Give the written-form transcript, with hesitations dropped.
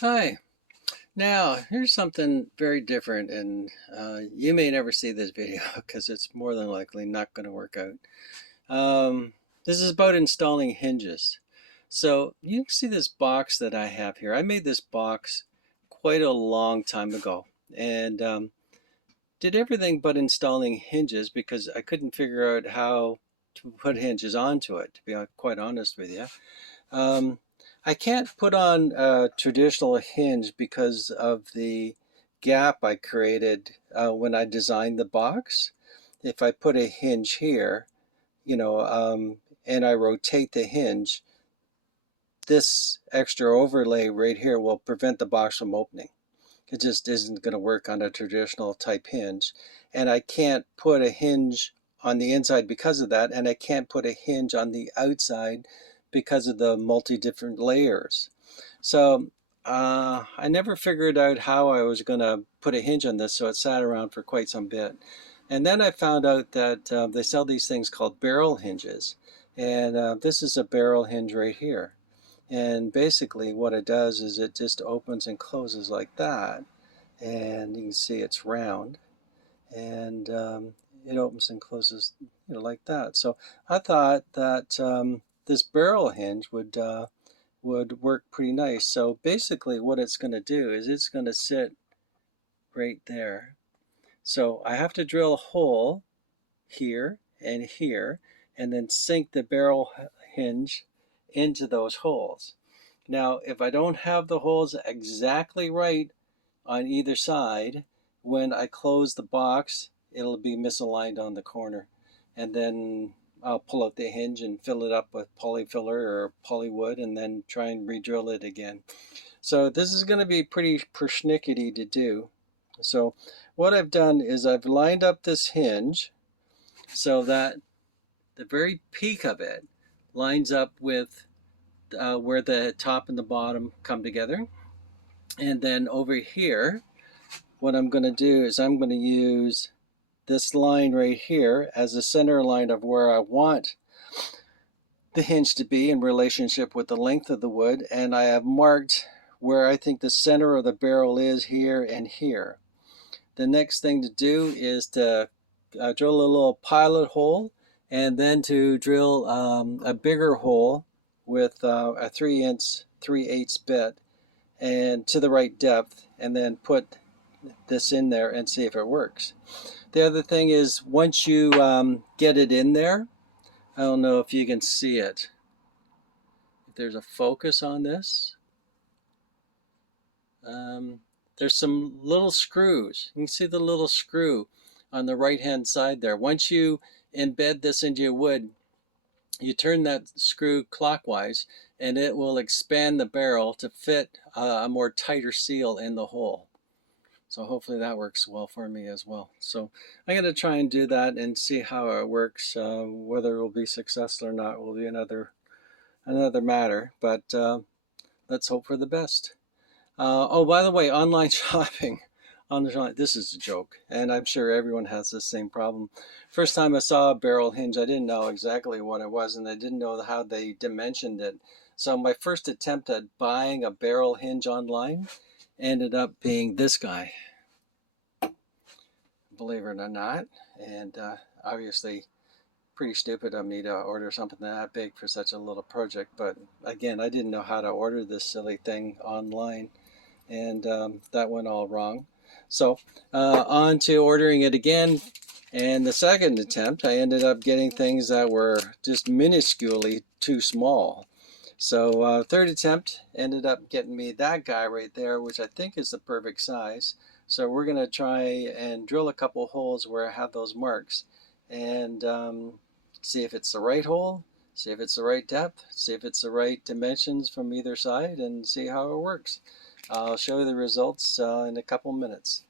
Hi. Now, here's something very different, and you may never see this video because it's more than likely not going to work out. This is about installing hinges. So you can see this box that I have here. I made this box quite a long time ago and did everything but installing hinges because I couldn't figure out how to put hinges onto it, to be quite honest with you. Um, I can't put on a traditional hinge because of the gap I created when I designed the box. If I put a hinge here, you know, and I rotate the hinge, this extra overlay right here will prevent the box from opening. It just isn't going to work on a traditional type hinge. And I can't put a hinge on the inside because of that, and I can't put a hinge on the outside because of the multi-different layers. So I never figured out how I was going to put a hinge on this, so it sat around for quite some bit. And then I found out that they sell these things called barrel hinges. And this is a barrel hinge right here. And basically what it does is it just opens and closes like that. And you can see it's round. And it opens and closes like that. So I thought that this barrel hinge would work pretty nice. So basically what it's going to do is it's going to sit right there. So I have to drill a hole here and then sink the barrel hinge into those holes. Now, if I don't have the holes exactly right on either side, when I close the box, it'll be misaligned on the corner. And then I'll pull out the hinge and fill it up with polyfiller or polywood and then try and re-drill it again. So this is going to be pretty persnickety to do. So what I've done is I've lined up this hinge so that the very peak of it lines up with where the top and the bottom come together. And then over here, what I'm going to do is I'm going to use this line right here as the center line of where I want the hinge to be in relationship with the length of the wood, and I have marked where I think the center of the barrel is here and here. The next thing to do is to drill a little pilot hole and then to drill a bigger hole with a 3" 3/8 bit and to the right depth, and then put this in there and see if it works. The other thing is once you get it in there, I don't know if you can see it. If there's a focus on this, there's some little screws. You can see the little screw on the right hand side there. Once you embed this into your wood, you turn that screw clockwise and it will expand the barrel to fit a more tighter seal in the hole. So hopefully that works well for me as well. So I'm going to try and do that and see how it works. Whether it will be successful or not will be another matter, but let's hope for the best. Oh, by the way, online shopping. This is a joke, and I'm sure everyone has the same problem. First time I saw a barrel hinge, I didn't know exactly what it was, and I didn't know how they dimensioned it. So my first attempt at buying a barrel hinge online ended up being this guy, believe it or not. And obviously pretty stupid of me to order something that big for such a little project. But again, I didn't know how to order this silly thing online, and that went all wrong. So on to ordering it again. And the second attempt, I ended up getting things that were just minusculely too small. So third attempt ended up getting me that guy right there, which I think is the perfect size. So we're going to try and drill a couple holes where I have those marks and see if it's the right hole, see if it's the right depth, see if it's the right dimensions from either side, and see how it works. I'll show you the results in a couple minutes.